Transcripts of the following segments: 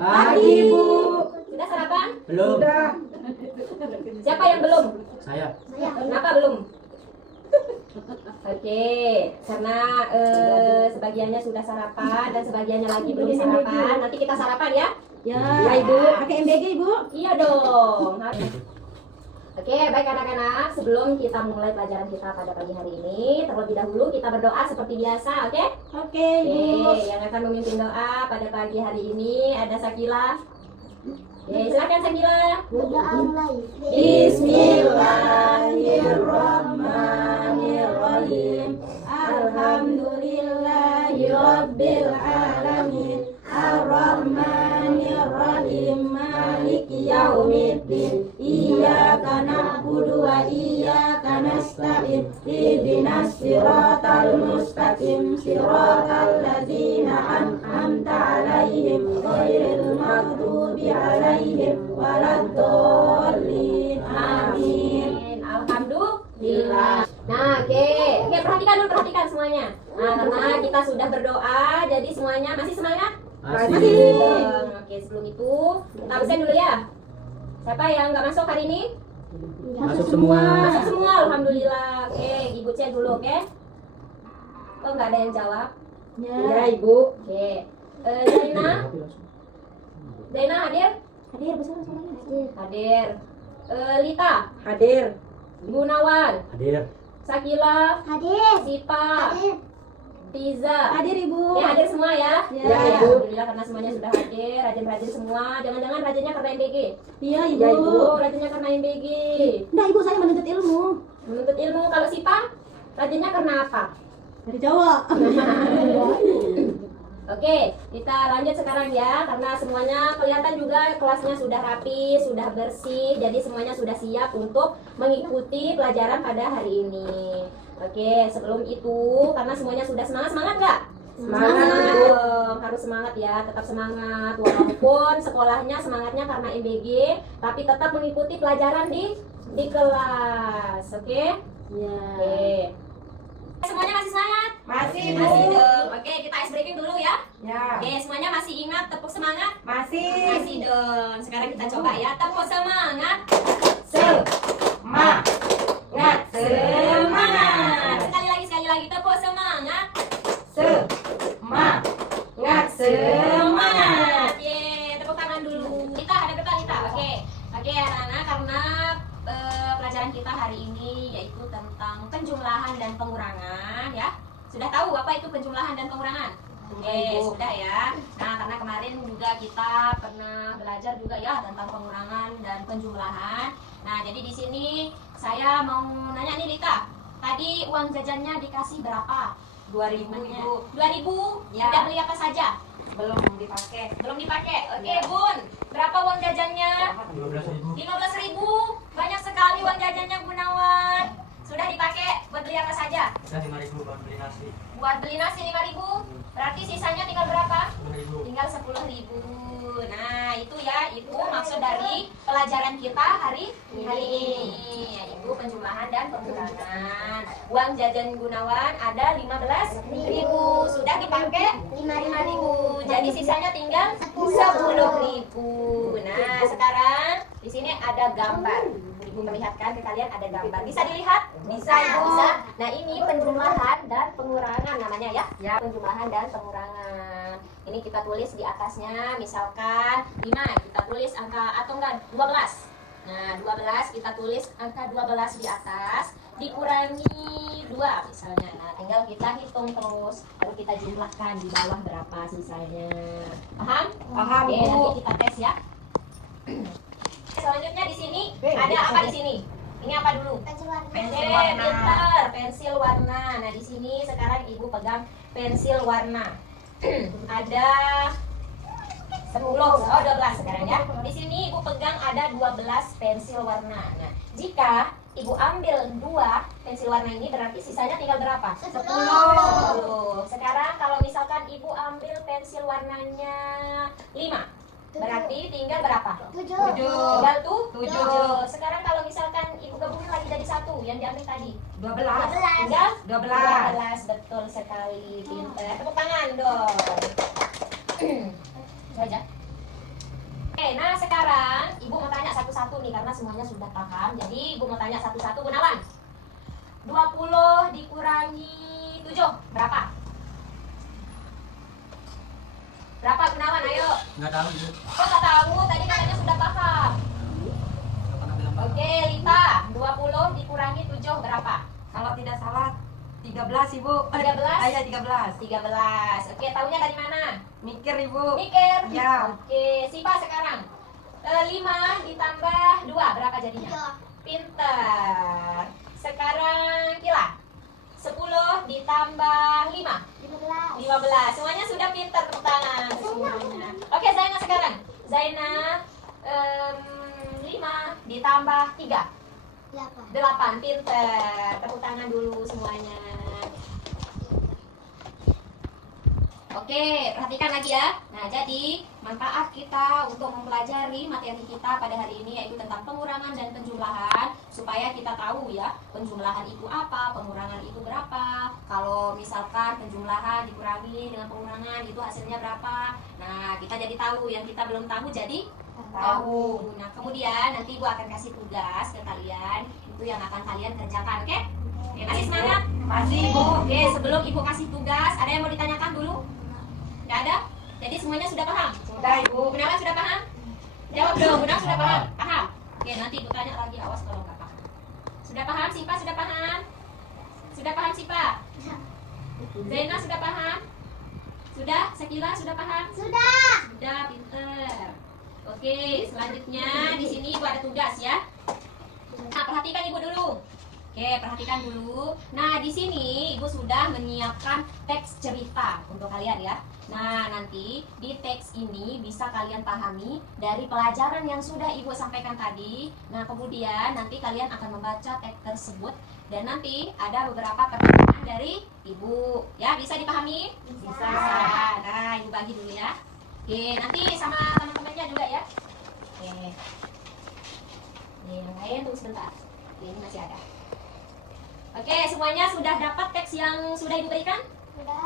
Pagi, Bu. Sudah sarapan? Belum. Sudah. Siapa yang belum? Saya. Kenapa belum? Oke, karena sebagiannya sudah sarapan dan sebagiannya lagi belum sarapan. Nanti kita sarapan ya? Ya, Ya, Ibu. ya. Pakai MBG, Ibu. Iya dong. Oke, baik anak-anak. Sebelum kita mulai pelajaran kita pada pagi hari ini, terlebih dahulu kita berdoa seperti biasa, oke? Oke, Ibu. Oke, yang akan memimpin doa pada pagi hari ini ada Sakila. Oke, silakan Sakila. Berdoa mulai. Bismillahirrahmanirrahim. Alhamdulillahirabbil alamin. Ar-Rahmanirrahim. Maliki yaumiddin. Iyyaka na'budu wa iyyaka nasta'in. Ihdinas siratal mustaqim. Siratal ladzina an'amta 'alaihim ghairil maghdubi 'alaihim waladdallin. Amin. Alhamdulillah. Nah, oke, perhatikan semuanya. Nah, karena kita sudah berdoa, jadi semuanya masih semangat? Masih. Oke, sebelum itu kita absen dulu ya. Siapa yang nggak masuk hari ini? Masuk semua. Masuk semua, alhamdulillah. Oke, Ibu cek dulu, oke? Oh, nggak ada yang jawab. Ya, Ibu. Oke. Zaina hadir? hadir bersama suaranya. Hadir. Lita, Hadir. Gunawan, Hadir. Sakila, Hadir. Sipa, Hadir. Tiza. Hadir, Ibu. Ya, hadir semua ya. Ya, Oke, Ibu. alhamdulillah karena semuanya sudah hadir, rajin-rajin semua. Jangan-jangan rajinnya karena MBG. Iya, Ibu. Ya, Ibu, rajinnya karena MBG. Enggak, Ibu, saya menuntut ilmu. Menuntut ilmu. Kalau Sipa, rajinnya karena apa? Dari Jawa. Oke, kita lanjut sekarang ya, karena semuanya kelihatan juga kelasnya sudah rapi, sudah bersih, jadi semuanya sudah siap untuk mengikuti pelajaran pada hari ini. Oke, sebelum itu, karena semuanya sudah semangat nggak? Semangat dong, harus semangat ya, tetap semangat. Walaupun sekolahnya semangatnya karena MBG, tapi tetap mengikuti pelajaran di kelas, oke? Ya. Oke. Semuanya masih semangat? Masih, Masih dong. Oke, kita ice breaking dulu ya. Ya. Oke, semuanya masih ingat tepuk semangat? Masih. Masih dong. Sekarang kita coba ya. Tepuk semangat. Semangat. Semangat. Sekali lagi tepuk semangat. Semangat. Semangat. Ye, tepuk tangan dulu. Kita ada depan kita. Oke. Oke, anak-anak, karena pelajaran kita hari ini yaitu tentang penjumlahan dan pengurangan ya. Sudah tahu apa itu penjumlahan dan pengurangan? Oke, sudah ya. Nah, karena kemarin juga kita pernah belajar juga ya tentang pengurangan dan penjumlahan. Nah, jadi di sini saya mau nanya nih Lita. Tadi uang jajannya dikasih berapa? 2.000, 2.000. Ya. Sudah beli apa saja? belum dipakai. Belum dipakai. Oke, Bun. Berapa uang jajannya? 12.000. 15.000. Banyak sekali uang jajannya Gunawan. Sudah dipakai buat beli apa saja? Saya 5.000 buat beli nasi. Buat beli nasi 5.000. Berarti sisanya tinggal berapa? 10.000. Tinggal 10.000. Nah, itu ya, itu maksud dari pelajaran kita hari ini, yaitu penjumlahan dan pengurangan. Uang jajan Gunawan ada 15.000. Sudah dipakai 5.000. Jadi sisanya tinggal 10.000. Nah, sekarang di sini ada gambar. Ibu perlihatkan ke kalian ada gambar. Bisa dilihat? Bisa, Ibu. Bisa. Nah, ini penjumlahan dan pengurangan namanya ya. Ya. Penjumlahan dan pengurangan. Ini kita tulis di atasnya misalkan 5, kita tulis angka atau enggak 12. Nah, 12 kita tulis angka 12 di atas dikurangi 2 misalnya. Nah, tinggal kita hitung terus lalu kita jumlahkan di bawah berapa sisanya. Paham? Paham, Oke, Bu. nanti kita tes ya. Selanjutnya di sini ada apa di sini? Ini apa dulu? Pensil warna. Pensil pintar, pensil warna. Nah, di sini sekarang Ibu pegang pensil warna. Ada 12 sekarang ya. Di sini Ibu pegang ada 12 pensil warna. Nah, jika Ibu ambil 2 pensil warna ini berarti sisanya tinggal berapa? 10. Sekarang kalau misalkan Ibu ambil pensil warnanya 5, berarti tinggal berapa? 7. Tinggal tuh 7. Sekarang kalau misalkan Ibu gabungin lagi jadi 1 yang diambil tadi 12. tinggal 12. 12. Betul sekali, pintar. Tepuk tangan dong. Itu aja. semuanya sudah paham. Jadi Ibu mau tanya satu-satu. Gunawan, 20 dikurangi 7 berapa? Berapa Gunawan? Ayo. Nggak tahu Bu. Kok nggak tahu? Tadi katanya sudah paham. Nggak pernah bilang Pak. Oke, Lita, 20 dikurangi 7 berapa? Kalau tidak salah 13 Ibu. 13? Iya 13. 13. Oke, tahunya dari mana? Mikir Ibu. Mikir. Ya. Oke, Sipa sekarang. 5 ditambah 2 berapa jadinya? Pinter. Sekarang Kila. 10 ditambah 5 15. Semuanya sudah pinter, tepuk tangan semuanya. Oke, Zaina sekarang. Zaina 5 ditambah 3 8. Pinter. Tepuk tangan dulu semuanya. Oke, perhatikan lagi ya. Nah, jadi manfaat kita untuk mempelajari materi kita pada hari ini yaitu tentang pengurangan dan penjumlahan supaya kita tahu ya, penjumlahan itu apa, pengurangan itu berapa. Kalau misalkan penjumlahan dikurangi dengan pengurangan itu hasilnya berapa. Nah, kita jadi tahu, yang kita belum tahu jadi tahu. Nah, kemudian nanti Ibu akan kasih tugas ke kalian, itu yang akan kalian kerjakan, oke? Oke, masih semangat? Masih Ibu. Oke, sebelum Ibu kasih tugas, ada yang mau ditanyakan dulu? Nggak ada? Jadi semuanya sudah paham? Sudah Ibu. Gunawan sudah paham? Jawab dong, Gunawan sudah paham? Paham? Oke, nanti Ibu tanya lagi, awas kalau nggak paham. Sudah paham? Sipa sudah paham? Sudah paham Sipa? Zaina sudah paham? Sudah? Sekila sudah paham? Sudah, pinter. Oke, selanjutnya di sini Ibu ada tugas ya. Nah, perhatikan Ibu dulu. Oke, perhatikan dulu. Nah, di sini Ibu sudah menyiapkan teks cerita untuk kalian ya. Nah, nanti di teks ini bisa kalian pahami dari pelajaran yang sudah Ibu sampaikan tadi. Nah, kemudian nanti kalian akan membaca teks tersebut dan nanti ada beberapa pertanyaan dari Ibu. Ya, bisa dipahami? Bisa. Nah, Ibu bagi dulu ya. Oke, nanti sama teman-temannya juga ya. Oke. Nih, yang lain tunggu sebentar. Ini masih ada. Oke, semuanya sudah dapat teks yang sudah Ibu berikan?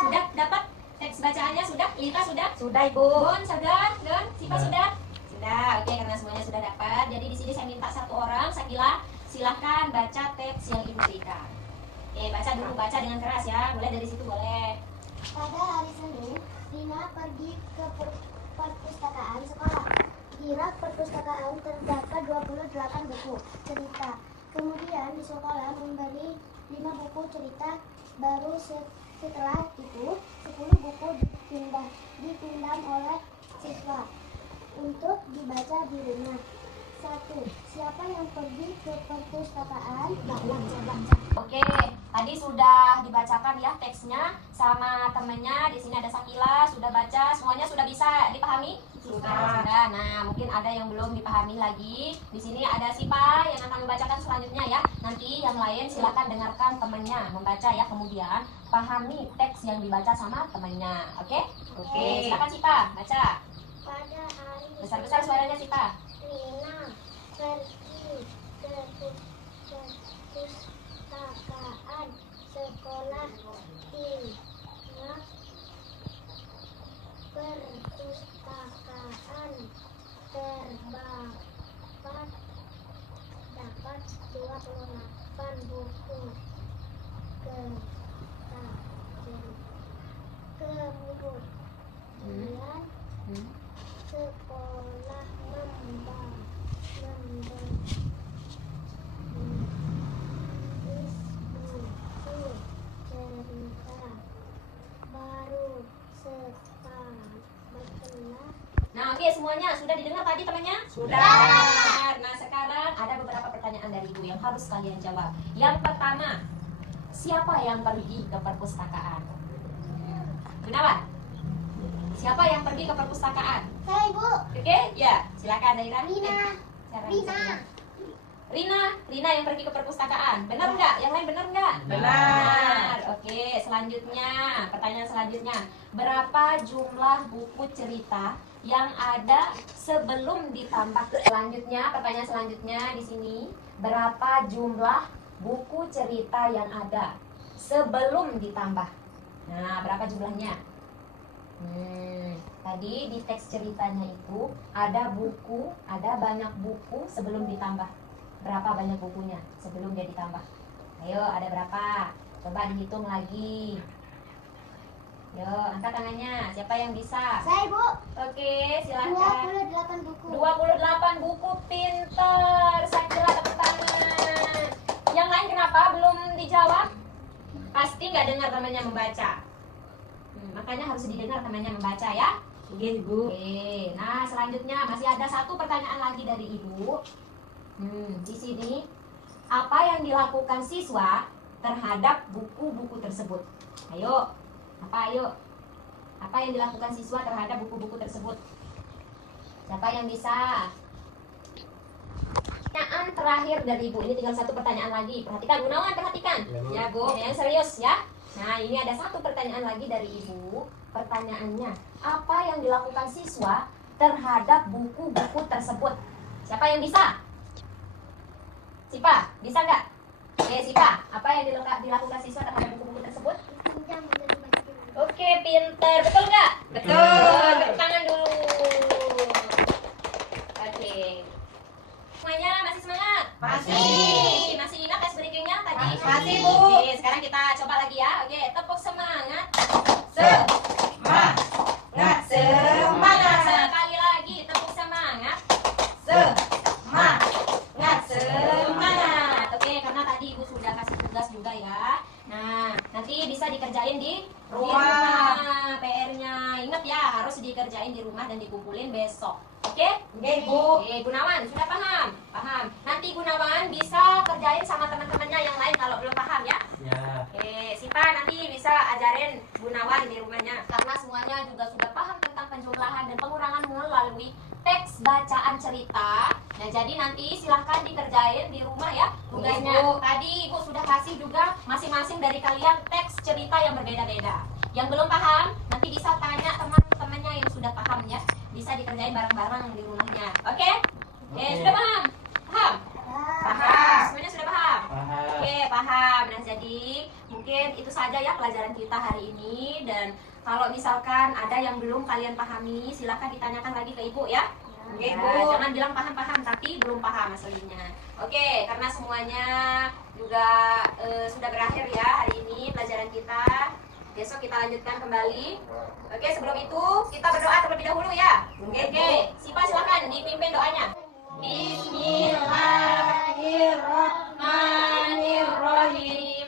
Sudah dapat teks bacaannya? Sudah? Lita sudah? Sudah Ibu. Bon sudah? Don? Sipa sudah? Sudah. Oke, karena semuanya sudah dapat. Jadi di sini saya minta satu orang, Sakila, silahkan baca teks yang Ibu berikan. Oke, baca dulu, baca dengan keras ya. Mulai dari situ boleh. Pada hari Senin, Rina pergi ke perpustakaan sekolah. Di rak perpustakaan terdapat 28 buku cerita. Kemudian di sekolah memberi 5 buku cerita baru. Setelah itu 10 buku dipinjam oleh siswa untuk dibaca di rumah. 1. Siapa yang pergi ke perpustakaan? Oke, tadi sudah dibacakan ya teksnya sama temennya. Di sini ada Sakila, sudah baca, semuanya sudah bisa dipahami? Sudah. Nah, mungkin ada yang belum dipahami lagi. Di sini ada Sipa yang akan membacakan selanjutnya ya. Nanti yang lain silakan dengarkan temennya membaca ya. Kemudian pahami teks yang dibaca sama temennya. Oke? Oke, silakan Sipa, baca. Pada hari Besar-besar suaranya Sipa. Rina pergi ke perpustakaan sekolah. Tinggal perpustakaan terdapat 28 buku kemudian sekolah cerita baru setelah. Nah, oke semuanya sudah didengar tadi temannya? Sudah. Nah, sekarang ada beberapa pertanyaan dari Ibu yang harus kalian jawab. Yang pertama, siapa yang pergi ke perpustakaan? Gunawan? Siapa yang pergi ke perpustakaan? Saya Ibu. Oke, ya, silakan Zaira. Rina. Cara Rina. Rina yang pergi ke perpustakaan. Benar nggak? Yang lain benar nggak? Benar. Oke, selanjutnya, pertanyaan selanjutnya. Berapa jumlah buku cerita yang ada sebelum ditambah? Selanjutnya, pertanyaan selanjutnya di sini. Berapa jumlah buku cerita yang ada sebelum ditambah? Nah, berapa jumlahnya? Tadi di teks ceritanya itu ada buku, ada banyak buku sebelum ditambah. Berapa banyak bukunya sebelum dia ditambah? Ayo, ada berapa? Coba dihitung lagi. Yo, angkat tangannya. Siapa yang bisa? Saya, Bu. Oke, silakan. 28 buku. 28 buku, pinter. Saya kira tepuk tangan. Yang lain kenapa belum dijawab? Pasti nggak dengar temannya membaca. Makanya harus didengar temannya membaca ya. Oke, Bu. Oke, nah selanjutnya masih ada satu pertanyaan lagi dari Ibu. Di sini apa yang dilakukan siswa terhadap buku-buku tersebut? Ayo, ayo? Apa yang dilakukan siswa terhadap buku-buku tersebut? Siapa yang bisa? Pertanyaan terakhir dari Ibu. Ini tinggal satu pertanyaan lagi. Perhatikan, Gunawan, perhatikan. Ya, Bu. Yang serius ya. Nah, ini ada satu pertanyaan lagi dari Ibu. Pertanyaannya, apa yang dilakukan siswa terhadap buku-buku tersebut? Siapa yang bisa? Sipa, bisa nggak? Oke, Sipa, apa yang dilakukan siswa terhadap buku-buku tersebut? Pinjam dari Mas. Oke, pinter. Betul nggak? Betul. Tepuk tangan dulu. Oke. Semuanya masih semangat? Masih. Masih ingat tes breakingnya tadi? Masih, Bu. Oke, sekarang kita coba lagi ya. Oke, tepuk semangat. Semangat, semangat, Sekali lagi, tepuk semangat. semangat, semangat. Oke, karena tadi Ibu sudah kasih tugas juga ya. Nah, nanti bisa dikerjain di rumah. PR-nya ingat ya, harus dikerjain di rumah dan dikumpulin besok. Oke? Oke, Bu. Oke, Gunawan, sudah paham? Paham. Nanti Gunawan bisa kerjain sama teman-temannya yang lain kalau belum paham ya. Ya. Oke, Sipa nanti bisa ajarin Gunawan di rumahnya. Karena semuanya juga sudah paham tentang penjumlahan dan pengurangan melalui teks bacaan cerita. Nah, jadi nanti silahkan dikerjain di rumah ya tugasnya. Ibu. Tadi Ibu sudah kasih juga masing-masing dari kalian teks cerita yang berbeda-beda. Yang belum paham, nanti bisa tanya teman-temannya yang sudah paham ya. Bisa dikerjain bareng-bareng di rumahnya. Oke? Oke, sudah paham? Paham? Paham. Semuanya sudah paham? Paham. Oke, paham. Nah, jadi mungkin itu saja ya pelajaran kita hari ini. Dan kalau misalkan ada yang belum kalian pahami, silahkan ditanyakan lagi ke Ibu ya. Oke, Ya, Bu. jangan bilang paham-paham tapi belum paham aslinya. Oke, karena semuanya juga sudah berakhir ya hari ini pelajaran kita. Besok kita lanjutkan kembali. Oke, sebelum itu kita berdoa terlebih dahulu ya. Oke, Sipa silakan dipimpin doanya. Bismillahirrahmanirrahim.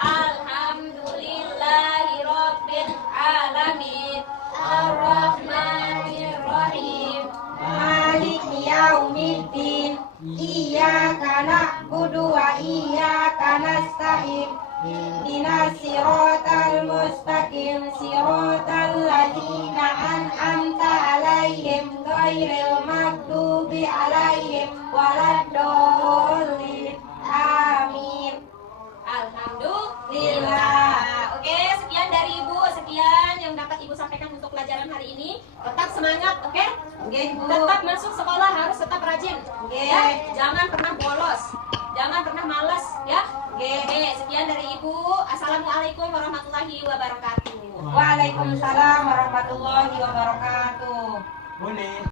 Alhamdulillahirabbil alamin. Arrahmanirrahim. Maliki yaumiddin. Iyyaka na'budu wa iyyaka nasta'in. Ihdinas siratal mustaqim. Siratal ladzina an'amta 'alaihim ghairil maghdubi 'alaihim waladdallin. Amin. Alhamdulillah. Oke, sekian dari Ibu, sekian yang dapat Ibu sampaikan untuk pelajaran hari ini. Tetap semangat, oke? Oke, Bu. Tetap masuk sekolah harus tetap rajin. Oke. Ya, jangan pernah bolos. Jangan pernah malas, ya. Oke, sekian dari Ibu. Assalamualaikum warahmatullahi wabarakatuh. Waalaikumsalam warahmatullahi wabarakatuh. Boleh.